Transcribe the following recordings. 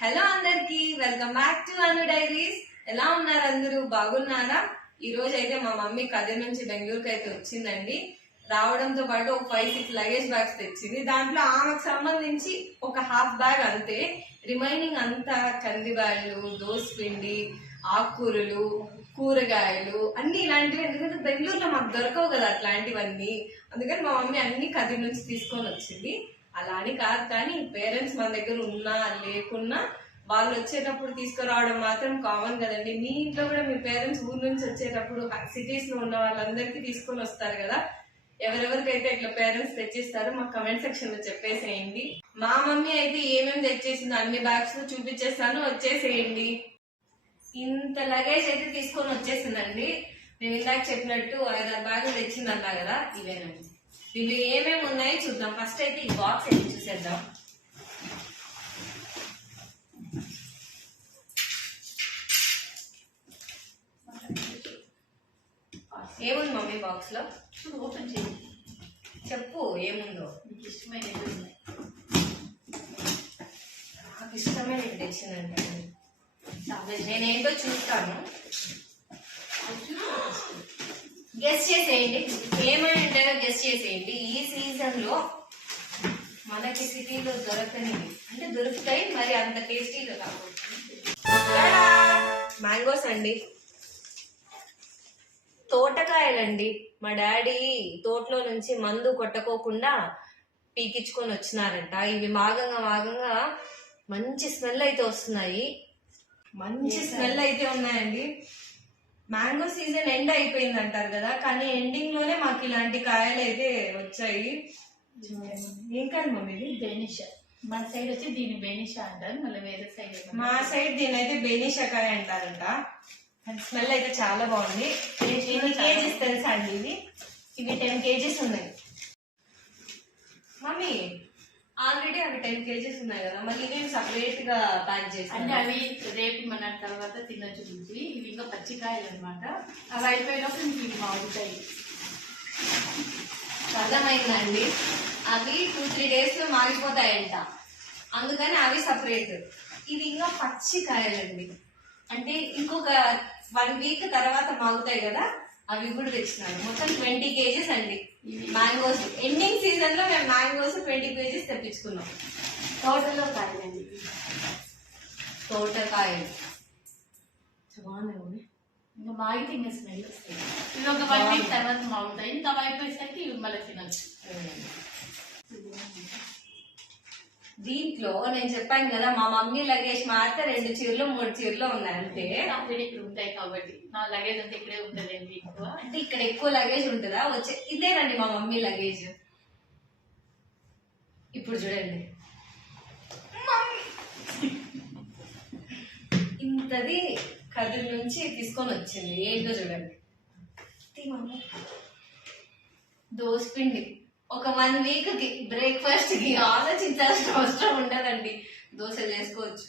Hello అందరికి, welcome back to Anu diaries. ఎలా ఉన్నారు అందరూ? బాగున్నారా? ఈ రోజు అయితే మా మమ్మీ కదిరి నుంచి బెంగళూరుకి అయితే వచ్చిందండి. రావడంతో పాటు ఒక 5-6 లగేజ్ బ్యాగ్స్ తెచ్చింది. దాంట్లో ఆమెకు సంబంధించి ఒక హాఫ్ బ్యాగ్ అంతే, రిమైనింగ్ అంతా కందిబ్యాళ్ళు, దోసపిండి, ఆకుకూరలు, కూరగాయలు అన్ని ఇలాంటివి. ఎందుకంటే బెంగళూరులో మాకు దొరకవు కదా అట్లాంటివన్నీ, అందుకని మా మమ్మీ అన్ని కదిరి నుంచి తీసుకొని వచ్చింది. అలా అని కాదు, కానీ పేరెంట్స్ మన దగ్గర ఉన్నా లేకున్నా వాళ్ళు వచ్చేటప్పుడు తీసుకురావడం మాత్రం కామన్ కదండి. మీ ఇంట్లో కూడా మీ పేరెంట్స్ ఊరు నుంచి వచ్చేటప్పుడు సిటీస్ లో ఉన్న వాళ్ళందరికీ తీసుకొని వస్తారు కదా. ఎవరెవరికైతే ఇట్లా పేరెంట్స్ తెచ్చిస్తారో మాకు కమెంట్ సెక్షన్ లో చెప్పేసేయండి. మా మమ్మీ అయితే ఏమేమి తెచ్చేసిందో అన్ని బ్యాగ్స్ చూపించేస్తాను, వచ్చేసేయండి. ఇంత లగేజ్ అయితే తీసుకొని వచ్చేసిందండి. నేను ఇందాక చెప్పినట్టు 5-6 బ్యాగులు తెచ్చిందన్నా కదా, ఇవేనండి. దీంట్లో ఏమేమి ఉన్నాయో చూద్దాం. ఫస్ట్ అయితే ఈ బాక్స్ అయితే చూసేద్దాం. ఏముంది మమ్మీ బాక్స్ లో? ఓపెన్ చేయి, చెప్పు ఏముందో. నీకు ఇష్టమైనవి ఉన్నాయి. నాకు ఇష్టమైనవి తెచ్చిందంటే నేనేంటో చూస్తాను, గెస్ చేసేయండి. ఏమని అంటారో గెస్ చేసేయండి. ఈ సీజన్ లో మనకి సిటీలో దొరకనివి అంటే దొరుకుతాయి, మరి అంత టేస్టీగా కాకుండా మ్యాంగోస్ అండి, తోటకాయలండి. మా డాడీ తోటలో నుంచి మందు కొట్టకోకుండా పీకించుకొని వచ్చినారంట. ఇవి మాగంగా మంచి స్మెల్ అయితే వస్తున్నాయి, మంచి స్మెల్ అయితే ఉన్నాయండి. మ్యాంగో సీజన్ ఎండ్ అయిపోయింది అంటారు కదా, కానీ ఎండింగ్ లోనే మాకు ఇలాంటి కాయలు అయితే వచ్చాయి. ఏం కాదు మమ్మీ? బేనిషా. మన సైడ్ వచ్చి దీన్ని బేనిషా అంటారు, మళ్ళీ వేరే సైడ్ మా సైడ్ దీని అయితే బేనిషా కాయ అంటారంట. స్మెల్ అయితే చాలా బాగుంది. ఎన్ని కేజీస్ తెలుసా అండి ఇవి 10 కేజీస్ ఉన్నాయి మమ్మీ. ఆల్రెడీ అవి 10 కేజీస్ ఉన్నాయి కదా, మళ్ళీ నేను సపరేట్ గా ప్యాక్ చేస్తాను. అంటే అవి రేపు మన తర్వాత తినొచ్చు బుద్ధి. ఇవి ఇంకా పచ్చికాయలు అనమాట. అవి అయిపోయినప్పుడు ఇవి మాగుతాయి. అర్థమైందండి. అవి 2-3 డేస్ లో మాగిపోతాయంట, అందుకని అవి సపరేట్. ఇవి ఇంకా పచ్చికాయలండి, అంటే ఇంకొక 1 వీక్ తర్వాత మాగుతాయి కదా, అవి కూడా తెచ్చినారు. మొత్తం 20 కేజీస్ అండి మ్యాంగోస్. ఎండింగ్ సీజన్ లో మేము మ్యాంగోస్ 20 కేజీస్ తెప్పించుకున్నాం. తోటలో కాయలండి, తోటకాయలు బాగున్నాయి. ఇంకా మాగితే ఇంకా స్మెల్ వస్తాయి. ఇవి ఒక 1 వీక్ తర్వాత మాగుతాయి. ఇంకా అయిపోయేసరికి ఇవి మళ్ళీ తినొచ్చు. దీంట్లో నేను చెప్పాను కదా, మా మమ్మీ లగేజ్ మాత్రం 2 చీరలు 3 చీరలు ఉన్నాయి అంతే. అప్పుడు ఇక్కడ ఉంటాయి కాబట్టి నా లగేజ్ అంటే ఇక్కడే ఉంటదండి ఎక్కువ. అంటే ఇక్కడ ఎక్కువ లగేజ్ ఉంటుందా? ఇదేనండి మా మమ్మీ లగేజ్. ఇప్పుడు చూడండి, ఇంతది కదిరి నుంచి తీసుకొని వచ్చింది. ఏంటో చూడండి, దోసపిండి. ఒక 1 వీక్ కి బ్రేక్ఫాస్ట్ కి ఆలోచించాల్సిన అవసరం ఉండదండి. దోశలు చేసుకోవచ్చు,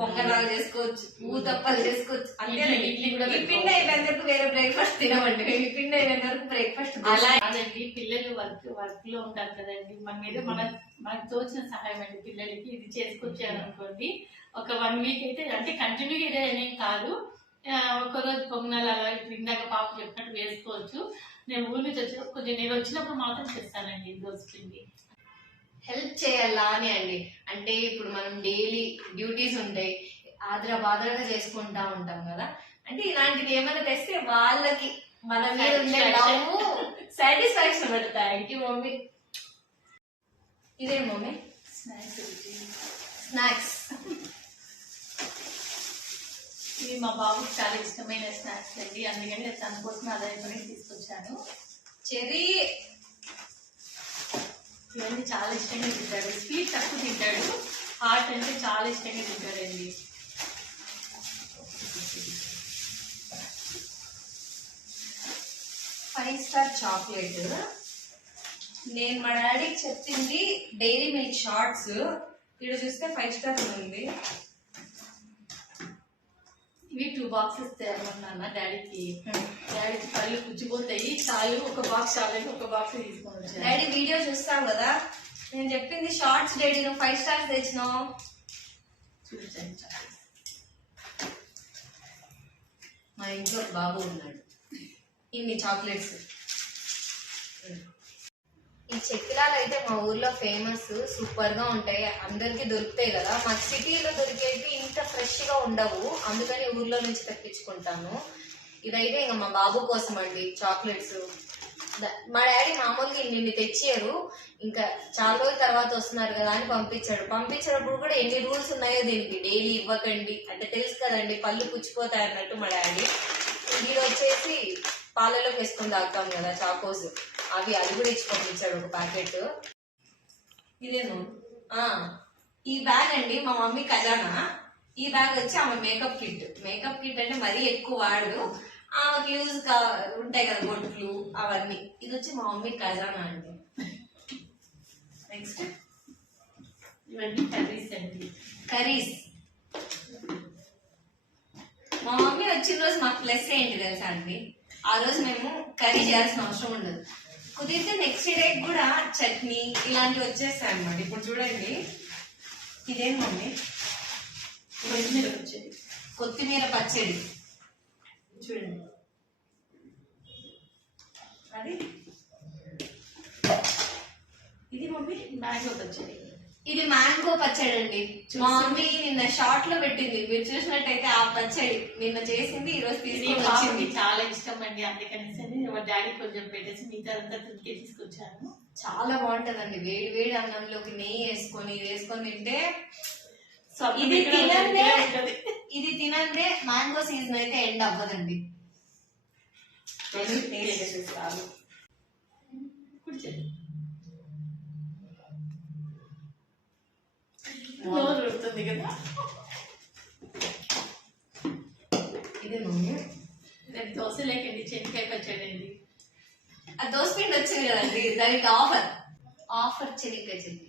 పొంగనాలు చేసుకోవచ్చు, ఊతప్పలు చేసుకోవచ్చు. అంతేనండి. ఇడ్లీ కూడా. ఈ పిండి అయిపోయిన వరకు వేరే బ్రేక్ఫాస్ట్ తినమండి. ఈ పిండి అయిపోయిన వరకు బ్రేక్ఫాస్ట్. అలా కాదండి, పిల్లలు వర్క్ లో ఉంటారు కదండి. మన మీద మనకు తోచిన సహాయం అండి పిల్లలకి. ఇది చేసుకొచ్చారు అనుకోండి, ఒక 1 వీక్ అయితే, అంటే కంటిన్యూగా ఇదే అనేం కాదు. ఒక్కరోజు పొంగనాలు అలా ఇందాక పాప చెప్పినట్టు వేసుకోవచ్చు. నేను ఊరి నుంచి వచ్చి కొంచెం నేను వచ్చినప్పుడు మాత్రం చేస్తానండి దోసపిండి. హెల్ప్ చేయాలా అని అండి. అంటే ఇప్పుడు మనం డైలీ డ్యూటీస్ ఉంటాయి, బాద్రగా చేసుకుంటా ఉంటాం కదా. అంటే ఇలాంటివి ఏమైనా తెస్తే వాళ్ళకి మన మీద ఉండే సాటిస్ఫాక్షన్ పడుతుంది. Thank you mummy. ఇదే మమ్మీ స్నాక్స్. ఇవి మా బాబుకి చాలా ఇష్టమైన స్నాక్స్ అండి, అందుకని తన కోసం అదైపోయి తీసుకొచ్చాను. చెర్రీ ఇవన్నీ చాలా ఇష్టంగా తింటాడు. స్వీట్ తక్కువ తింటాడు, హాట్ అంటే చాలా ఇష్టంగా తింటాడండి. Five star chocolate. నేను మా డాడీకి చెప్పింది డైరీ మిల్క్ షార్ట్స్. ఇక్కడ చూస్తే 5 స్టార్ ఉంది. ఇవి 2 బాక్సెస్ తేమన్నా డాడీకి. డాడీకి పళ్ళు పుచ్చిపోతాయి, చాలు ఒక బాక్స్ చాలని ఒక బాక్స్ తీసుకొని వచ్చాను. డాడీ వీడియో చూస్తావు కదా, నేను చెప్పింది షార్ట్స్. డాడీ నువ్వు 5 స్టార్స్ తెచ్చినావు. చూపించండి చాక్లెట్స్. మా ఇంట్లో బాబు ఉన్నాడు. ఇన్ని చాక్లెట్స్. ఈ చక్రాలు అయితే మా ఊర్లో ఫేమస్, సూపర్ గా ఉంటాయి. అందరికి దొరుకుతాయి కదా, మా సిటీలో దొరికేవి ఇంత ఫ్రెష్ గా ఉండవు, అందుకని ఊర్లో నుంచి తెప్పించుకుంటాను. ఇదైతే ఇంకా మా బాబు కోసం అండి చాక్లెట్స్. మా డాడీ మామూలుగా నిన్ను తెచ్చారు, ఇంకా చాలా రోజుల తర్వాత వస్తున్నారు కదా అని పంపించాడు. పంపించినప్పుడు కూడా ఎన్ని రూల్స్ ఉన్నాయో దీనికి, డైలీ ఇవ్వకండి అంటే తెలుసు కదండి, పళ్ళు పుచ్చిపోతాయి అన్నట్టు మా డాడీ. ఇది వచ్చేసి పాలలోకి వేసుకొని తాగుతాం కదా చాకోస్, అది కూడా ఇచ్చి పంపించాడు ఒక ప్యాకెట్. ఇదేను ఈ బ్యాగ్ అండి మా మమ్మీ ఖజానా. ఈ బ్యాగ్ వచ్చి ఆమె మేకప్ కిట్. మేకప్ కిట్ అంటే మరీ ఎక్కువ వాడు, ఆమెకి యూజ్ ఉంటాయి కదా బొట్లు అవన్నీ. ఇది వచ్చి మా మమ్మీ ఖజానా అండి. నెక్స్ట్ ఇవన్నీ కర్రీస్ అండి. కర్రీస్. మా మమ్మీ వచ్చిన రోజు మాకు ప్లస్ ఏంటి తెలుసా అండి, ఆ రోజు మేము కర్రీ చేయాల్సిన అవసరం ఉండదు. కుదిరితే నెక్స్ట్ డే కూడా చట్నీ ఇలాంటివి వచ్చేస్తాయి అన్నమాట. ఇప్పుడు చూడండి, ఇదేం మమ్మీ? కొత్తిమీర పచ్చడి. కొత్తిమీర పచ్చడి చూడండి. అది ఇది మమ్మీ మ్యాంగో పచ్చడి. ఇది మ్యాంగో పచ్చడి అండి. మా మమ్మీ నిన్న షార్ట్ లో పెట్టింది, మీరు చూసినట్టయితే ఆ పచ్చడి నిన్న చేసింది, ఈ రోజు తీసుకొని వచ్చింది. చాలా ఇష్టం అండి, అందుకనేసి మా డాడీ కొంచెం పెట్టేసి మిగతా అంతా తిరిగి తీసుకొచ్చాను. చాలా బాగుంటదండి, వేడి వేడి అన్నంలోకి నెయ్యి వేసుకొని తింటే. ఇది తినందే మ్యాంగో సీజన్ అయితే ఎండ్ అవ్వదండి. ఉంటుంది కదా. ఇదే మమ్మీ దోశ లేకండి, చెనికాయ పచ్చడి అండి. ఆ దోశ పిండి వచ్చింది కదండి, దానికి ఆఫర్ చెనికాయ చట్నీ.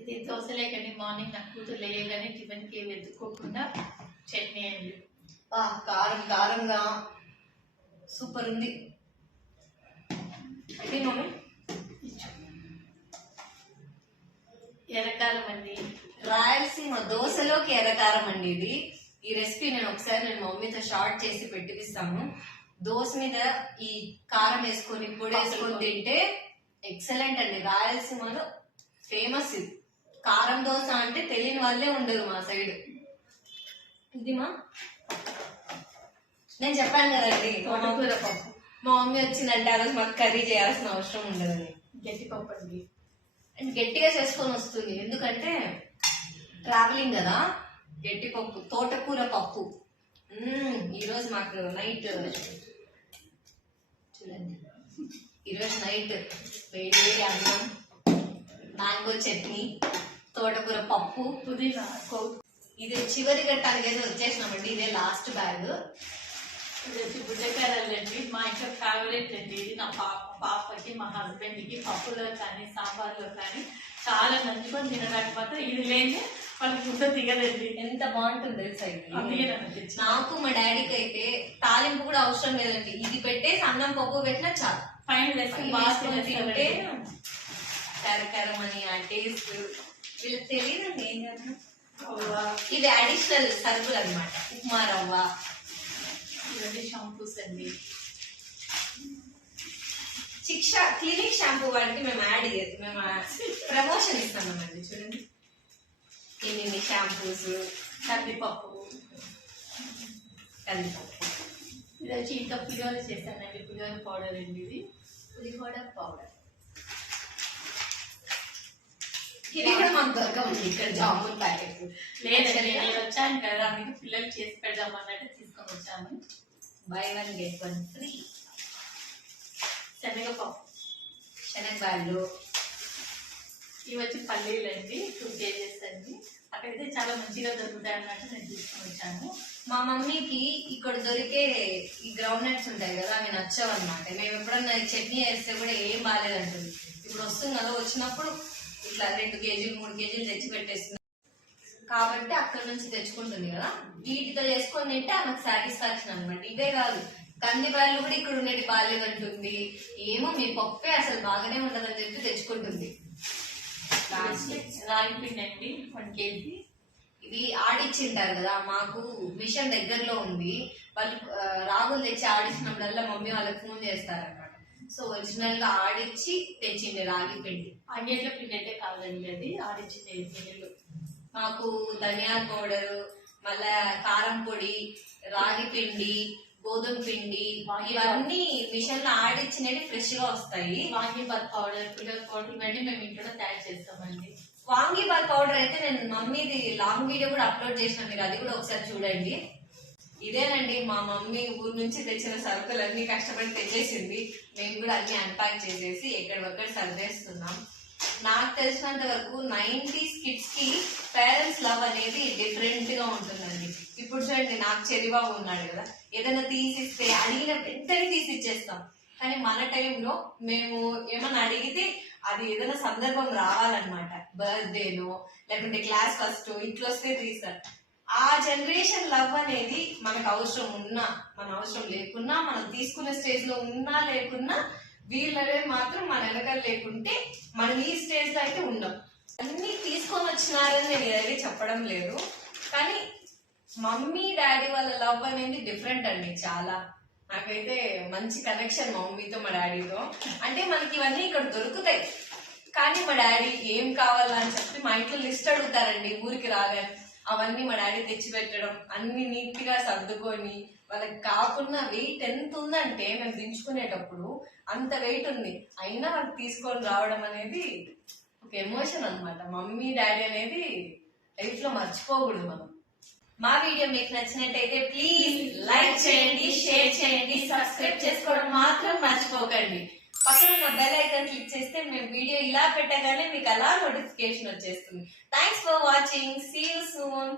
ఇది దోశ లేకండి, మార్నింగ్ నా కూతురు లేయగానే టిఫిన్ కి వెతుక్కోకుండా చట్నీ అండి. కారం కారంగా సూపర్ ఉంది. ఇది మమ్మీ ఎర్రకారం అండి. రాయలసీమ దోశలోకి ఎర్రకారం అండి ఇది. ఈ రెసిపీ నేను ఒకసారి మా మమ్మీతో షార్ట్ చేసి పెట్టిస్తాను. దోశ మీద ఈ కారం వేసుకొని పొడి వేసుకొని తింటే ఎక్సలెంట్ అండి. రాయలసీమలో ఫేమస్ ఇది. కారం దోశ అంటే తెలియని వాళ్ళే ఉండరు మా సైడ్. ఇది నేను చెప్పాను కదండి, తోటకూర పప్పు. మా మమ్మీ వచ్చిందంటే ఆ రోజు మాకు కర్రీ చేయాల్సిన అవసరం ఉండదని. గట్టిపప్పు అండి. అండ్ గట్టిగా చేసుకొని వస్తుంది, ఎందుకంటే ట్రావెలింగ్ కదా. గట్టి పప్పు, తోటకూర పప్పు. ఈరోజు మాకు నైట్ చూడండి, ఈరోజు నైట్ వేడి వేడి అన్నం, మ్యాంగో చట్నీ, తోటకూర పప్పు, పుదీనా. ఇది చివరి ఘట్టానికి అయితే వచ్చేసినామండి. ఇదే లాస్ట్ బ్యాగ్. ఇది వచ్చి బుడ్డకాయలు అండి, మా ఇంట్లో ఫేవరెట్ అండి. ఇది నా పాపకి మా హస్బెండ్ కి పప్పులో కానీ సాంబార్లో కానీ చాలా నంచుకొని తినడానికి మాత్రం ఇది లేని వాళ్ళకి ముద్ద దిగదండి. ఎంత బాగుంటుంది తెలుసా ఇది. అందుకే నాకు మా డాడీకి అయితే తాలింపు కూడా అవసరం లేదండి, ఇది పెట్టేసి అన్నం పప్పు పెట్టినా చాలు. పైన బాగా తింటే కరకరం అని ఆ టేస్ట్ వీళ్ళకి తెలియదండి ఏం చేద్దాం. ఇది అడిషనల్ సరుకులు అనమాట. ఉప్మా రవ్వ, ఇవన్నీ షాంపూస్ అండి. శిక్ష క్లినిక్ షాంపూ వాడికి మేము యాడ్ చేస్తాం, మేము ప్రమోషన్ ఇస్తున్నామండి. చూడండి ఇన్ని షాంపూస్. కందిపప్పు. కందిపప్పు ఇది వచ్చి ఇంకా పులిహోర చేస్తానండి, పులిహోర పౌడర్ అండి. ఇది పులిహోర పౌడర్. ఇది కూడా మనకు దొరకమండి ఇక్కడ, జామున్ ప్యాకెట్. లేదండి, నేను వచ్చాను కదా అందుకే పిల్లలు చేసి పెడదాం అన్నట్టు తీసుకొని వచ్చాము. By 1 get 1 free. శనగపప్పు, శనగబాళ్ళు. ఇవి వచ్చి పల్లీలు అండి, 2 kgs అండి. అక్కడైతే చాలా మంచిగా దొరుకుతాయి అన్నట్టు నేను తీసుకొని వచ్చాను. మా మమ్మీకి ఇక్కడ దొరికే ఈ గ్రౌండ్ నట్స్ ఉంటాయి కదా, అవి నచ్చవు అనమాట. మేము ఎప్పుడన్నా చట్నీ వేస్తే కూడా ఏం బాగాలేదంటుంది. ఇప్పుడు వస్తుంది కదా, వచ్చినప్పుడు ఇట్లా 2 kgs 3 kgs తెచ్చి పెట్టేస్తుంది కాబట్టి అక్కడ నుంచి తెచ్చుకుంటుంది కదా, వీటితో చేసుకొని తింటే ఆమెకు సాటిస్ఫాక్షన్ అనమాట. ఇదే కాదు, కందిబ్యాళ్ళు కూడా ఇక్కడ ఉండేది బాగాలేదంటుంది. ఏమో మీ పప్పే అసలు బాగానే ఉండదని చెప్పి తెచ్చుకుంటుంది. రాగి పిండి అండి 1 kg. ఇది చెప్పి ఆడిచ్చింటారు కదా, మాకు మిషన్ దగ్గరలో ఉంది. వాళ్ళు రాగులు తెచ్చి ఆడించినప్పుడల్లా మమ్మీ వాళ్ళకి ఫోన్ చేస్తారన్నమాట. సో ఒరిజినల్ గా ఆడిచ్చి తెచ్చింది రాగి పిండి. అంగేట్ల పిండి అయితే కాదండి, అది ఆడిచ్చింది పిండిలు. మాకు ధనియాల పౌడర్, మళ్ళా కారం పొడి, రాగి పిండి, గోధుమ పిండి ఇవన్నీ మిషన్ లో ఆడిచ్చినవి ఫ్రెష్ గా వస్తాయి. వాంగిబాత్ పౌడర్, పిల్లల పౌడర్ ఇవన్నీ మేము ఇంట్లో తయారు చేస్తామండి. వాంగిబాత్ పౌడర్ అయితే నేను మమ్మీది లాంగ్ వీడియో కూడా అప్లోడ్ చేసిన, మీరు అది కూడా ఒకసారి చూడండి. ఇదేనండి మా మమ్మీ ఊరు నుంచి తెచ్చిన సరుకులన్నీ కష్టపడి తెచ్చేసింది. మేము కూడా అన్ని అన్పాక్ చేసేసి ఎక్కడివక్కడ సర్దేస్తున్నాం. నాకు తెలిసినంత వరకు 90s కిడ్స్ కి పేరెంట్స్ లవ్ అనేది డిఫరెంట్ గా ఉంటుందండి. ఇప్పుడు చూడండి, నాకు చెరిబాబు ఉన్నాడు కదా, ఏదైనా తీసిస్తే అడిగిన వెంటనే తీసిచ్చేస్తాం. కానీ మన టైంలో మేము ఏమన్నా అడిగితే అది ఏదైనా సందర్భం రావాలన్నమాట, బర్త్డేనో లేకుంటే క్లాస్ ఫస్ట్ ఇట్లా వస్తే తీస్తారు. ఆ జనరేషన్ లవ్ అనేది మనకు అవసరం ఉన్నా మన అవసరం లేకున్నా, మనం తీసుకునే స్టేజ్ లో ఉన్నా లేకున్నా, వీళ్ళనే మాత్రం మన వెనకాల లేకుంటే మనం ఈ స్టేజ్ లో అయితే ఉండం. అన్ని తీసుకొని వచ్చినారని నేను ఏదైతే చెప్పడం లేదు, కానీ మమ్మీ డాడీ వాళ్ళ లవ్ అనేది డిఫరెంట్ అండి చాలా. నాకైతే మంచి కనెక్షన్ మా మమ్మీతో మా డాడీతో. అంటే మనకి ఇవన్నీ ఇక్కడ దొరుకుతాయి, కానీ మా డాడీ ఏం కావాలా అని చెప్పి మా ఇంట్లో లిస్ట్ అడుగుతారండి ఊరికి రాగానే. అవన్నీ మా డాడీ తెచ్చి పెట్టడం, అన్ని నీట్ గా సర్దుకొని, వాళ్ళకి కాకుండా వెయిట్ ఎంత ఉందంటే మేము దించుకునేటప్పుడు అంత వెయిట్ ఉంది, అయినా వాళ్ళు తీసుకొని రావడం అనేది ఒక ఎమోషన్ అన్నమాట. మమ్మీ డాడీ అనేది లైఫ్ లో మర్చిపోకూడదు మనం. మా వీడియో మీకు నచ్చినట్టయితే ప్లీజ్ లైక్ చేయండి, షేర్ చేయండి, సబ్స్క్రైబ్ చేసుకోవడం మాత్రం మర్చిపోకండి. పక్కన ఉన్న బెల్ ఐకాన్ క్లిక్ చేస్తే మేము వీడియో ఇలా పెట్టగానే మీకు అలా నోటిఫికేషన్ వచ్చేస్తుంది. Thanks for watching. See you soon.